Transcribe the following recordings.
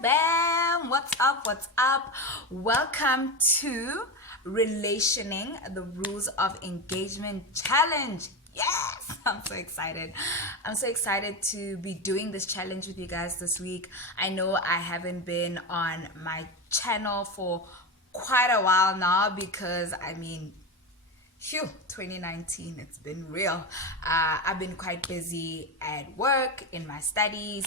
bam. What's up? What's up? Welcome to Relationing the Rules of Engagement Challenge. Yes, I'm so excited. I'm so excited to be doing this challenge with you guys this week. I know I haven't been on my channel for quite a while now because 2019, it's been real. I've been quite busy at work, in my studies,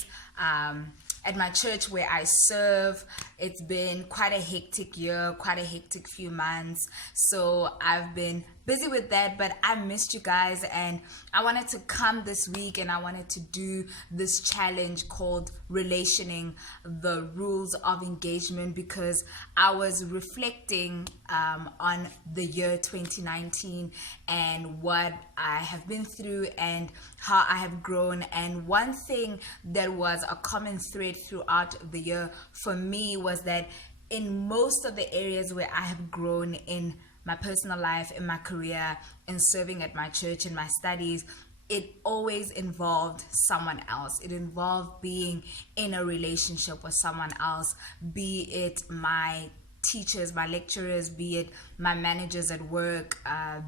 at my church where I serve. It's been quite a hectic year, quite a hectic few months. So I've been busy with that, but I missed you guys, and I wanted to come this week and I wanted to do this challenge called Relationing the Rules of Engagement, because I was reflecting on the year 2019 and what I have been through and how I have grown. And one thing that was a common thread throughout the year for me was that in most of the areas where I have grown in my personal life, in my career, in serving at my church, in my studies, it always involved someone else. It involved being in a relationship with someone else, be it my teachers, my lecturers, be it my managers at work,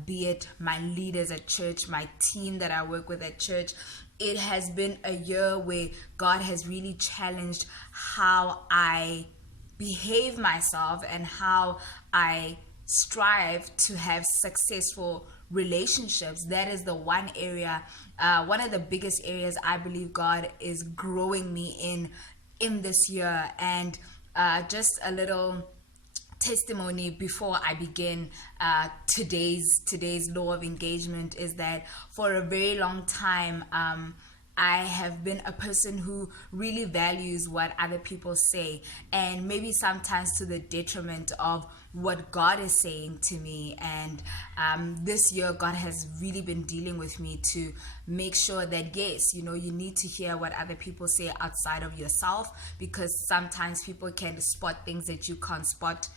be it my leaders at church, my team that I work with at church. It has been a year where God has really challenged how I behave myself and how I strive to have successful relationships. That is the one area, one of the biggest areas I believe God is growing me in this year. And just a little testimony before I begin today's law of engagement is that for a very long time I have been a person who really values what other people say, and maybe sometimes to the detriment of what God is saying to me. And this year God has really been dealing with me to make sure that yes, you need to hear what other people say outside of yourself, because sometimes people can spot things that you can't spot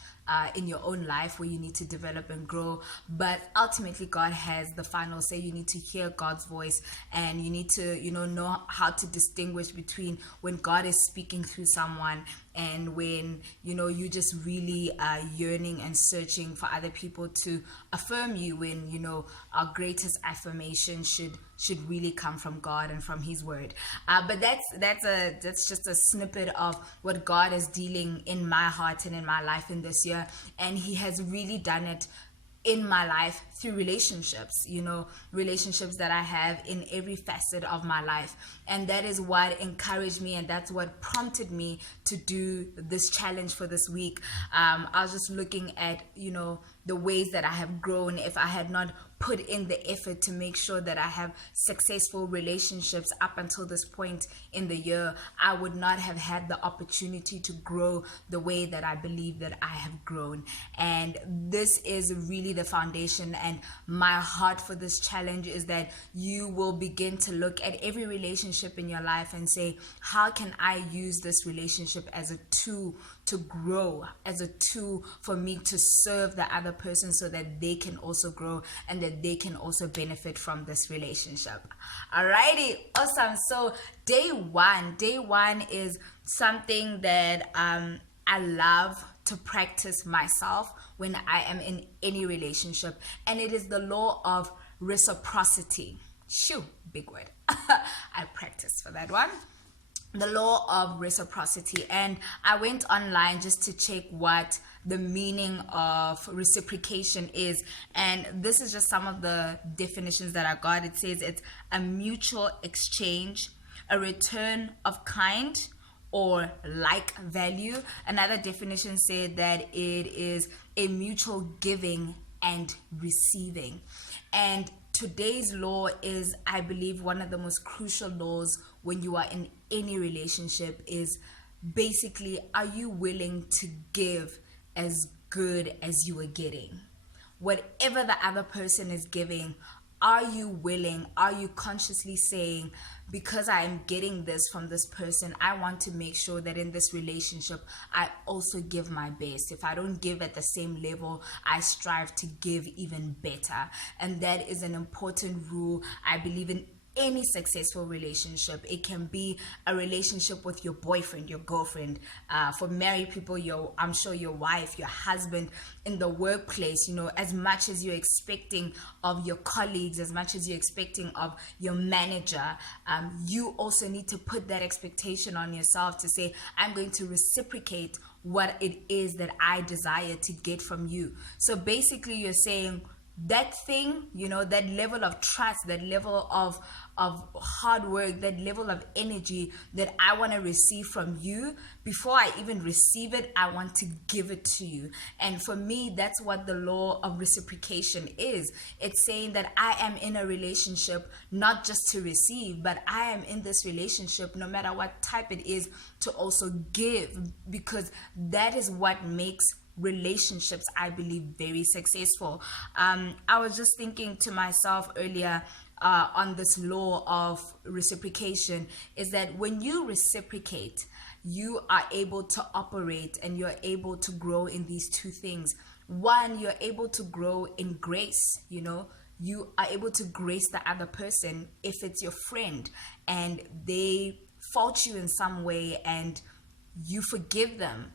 in your own life where you need to develop and grow. But ultimately God has the final say. You need to hear God's voice, and you need to know how to distinguish between when God is speaking through someone and when you just really yearning and searching for other people to affirm you, when our greatest affirmation should really come from God and from His word. But that's just a snippet of what God is dealing in my heart and in my life in this year, and He has really done it in my life through relationships, relationships that I have in every facet of my life. And that is what encouraged me, and that's what prompted me to do this challenge for this week. I was just looking at, the ways that I have grown. If I had not put in the effort to make sure that I have successful relationships up until this point in the year, I would not have had the opportunity to grow the way that I believe that I have grown. And this is really the foundation, and my heart for this challenge is that you will begin to look at every relationship in your life and say, how can I use this relationship as a tool to grow, as a tool for me to serve the other person so that they can also grow and that they can also benefit from this relationship. Alrighty, awesome. So day one is something that I love to practice myself when I am in any relationship, and it is the law of reciprocity. Shoo, big word. I practiced for that one. The law of reciprocity. And I went online just to check what the meaning of reciprocation is, and this is just some of the definitions that I got. It says it's a mutual exchange, a return of kind or like value. Another definition said that it is a mutual giving and receiving. And today's law is, I believe, one of the most crucial laws when you are in any relationship is basically, are you willing to give as good as you are getting? Whatever the other person is giving, are you willing? Are you consciously saying, because I am getting this from this person, I want to make sure that in this relationship, I also give my best. If I don't give at the same level, I strive to give even better. And that is an important rule, I believe, in any successful relationship. It can be a relationship with your boyfriend, your girlfriend, for married people, I'm sure your wife, your husband, in the workplace. As much as you're expecting of your colleagues, as much as you're expecting of your manager, you also need to put that expectation on yourself to say, I'm going to reciprocate what it is that I desire to get from you. So basically you're saying that thing, that level of trust, that level of hard work, that level of energy that I want to receive from you, before I even receive it, I want to give it to you. And for me, that's what the law of reciprocation is. It's saying that I am in a relationship not just to receive, but I am in this relationship, no matter what type it is, to also give, because that is what makes relationships, I believe, very successful. I was just thinking to myself earlier on this law of reciprocation, is that when you reciprocate, you are able to operate and you're able to grow in these two things. One, you're able to grow in grace. You are able to grace the other person. If it's your friend and they fault you in some way and you forgive them,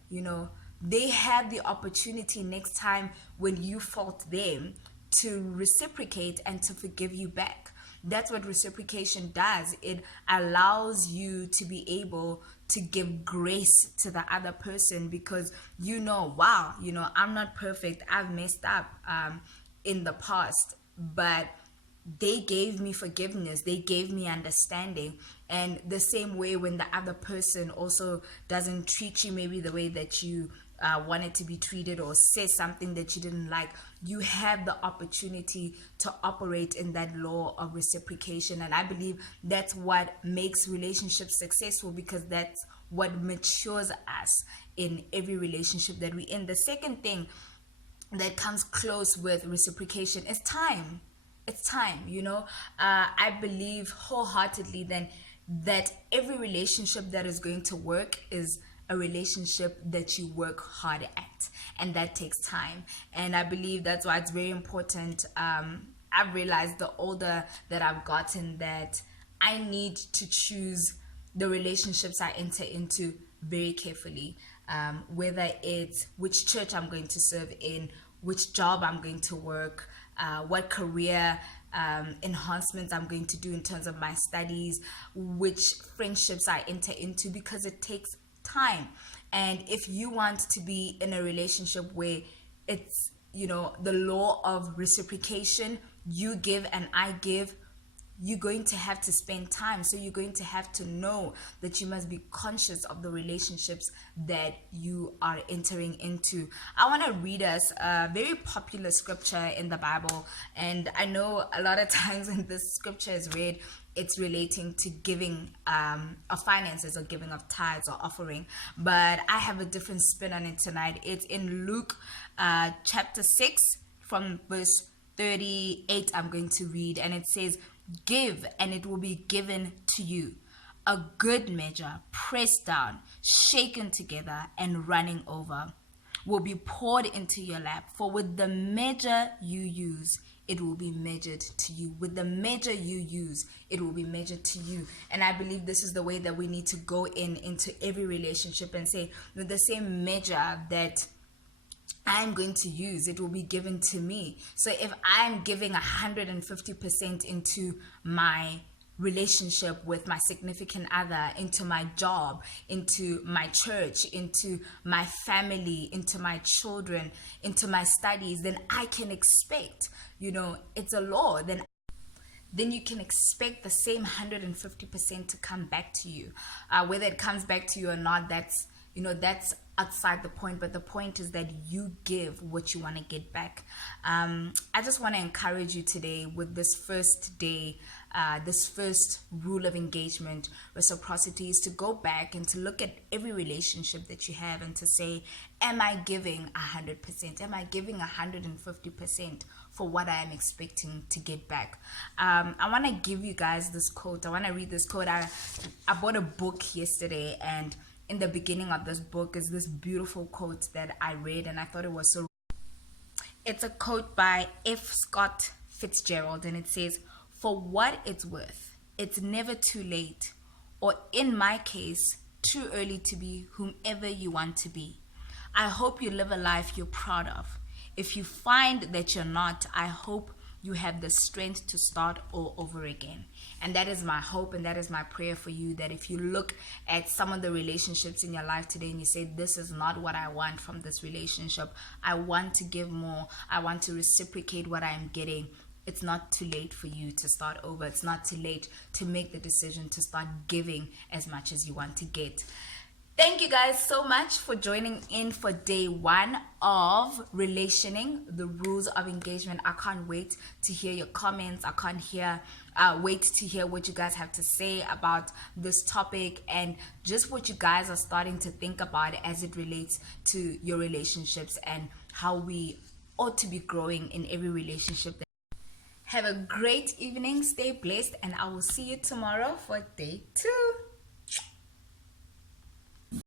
they have the opportunity next time when you fault them to reciprocate and to forgive you back. That's what reciprocation does. It allows you to be able to give grace to the other person, because wow, I'm not perfect. I've messed up in the past, but they gave me forgiveness, they gave me understanding. And the same way, when the other person also doesn't treat you maybe the way that you wanted to be treated, or says something that you didn't like, you have the opportunity to operate in that law of reciprocation. And I believe that's what makes relationships successful, because that's what matures us in every relationship that we're in. The second thing that comes close with reciprocation is time. It's time. I believe wholeheartedly then that every relationship that is going to work is a relationship that you work hard at, and that takes time. And I believe that's why it's very important. I've realized the older that I've gotten, that I need to choose the relationships I enter into very carefully, whether it's which church I'm going to serve in, which job I'm going to work, what career enhancements I'm going to do in terms of my studies, which friendships I enter into, because it takes time. And if you want to be in a relationship where it's the law of reciprocation, you give and I give, you're going to have to spend time. So you're going to have to know that you must be conscious of the relationships that you are entering into. I want to read us a very popular scripture in the Bible. And I know a lot of times when this scripture is read, it's relating to giving of finances, or giving of tithes or offering. But I have a different spin on it tonight. It's in Luke chapter 6 from verse 38. I'm going to read, and it says, "Give, and it will be given to you. A good measure, pressed down, shaken together, and running over, will be poured into your lap. For with the measure you use, it will be measured to you." With the measure you use, it will be measured to you. And I believe this is the way that we need to go into every relationship and say, with the same measure that I'm going to use, it will be given to me. So if I'm giving 150% into my relationship with my significant other, into my job, into my church, into my family, into my children, into my studies, then I can expect, it's a law, then you can expect the same 150% to come back to you. Whether it comes back to you or not, that's outside the point. But the point is that you give what you want to get back. I just want to encourage you today with this first day, this first rule of engagement, reciprocity, is to go back and to look at every relationship that you have and to say, am I giving 100%? Am I giving 150% for what I am expecting to get back? I want to give you guys this quote. I want to read this quote. I bought a book yesterday, and in the beginning of this book is this beautiful quote that I read, and I thought it was so. It's a quote by F. Scott Fitzgerald, and it says, "For what it's worth, it's never too late, or in my case, too early to be whomever you want to be. I hope you live a life you're proud of. If you find that you're not, I hope you have the strength to start all over again. And that is my hope, and that is my prayer for you, that if you look at some of the relationships in your life today and you say, this is not what I want from this relationship, I want to give more, I want to reciprocate what I'm getting, it's not too late for you to start over. It's not too late to make the decision to start giving as much as you want to get. Thank you guys so much for joining in for day 1 of Relationing, the Rules of Engagement. I can't wait to hear your comments. I can't wait to hear what you guys have to say about this topic, and just what you guys are starting to think about as it relates to your relationships and how we ought to be growing in every relationship. Have a great evening. Stay blessed, and I will see you tomorrow for day 2.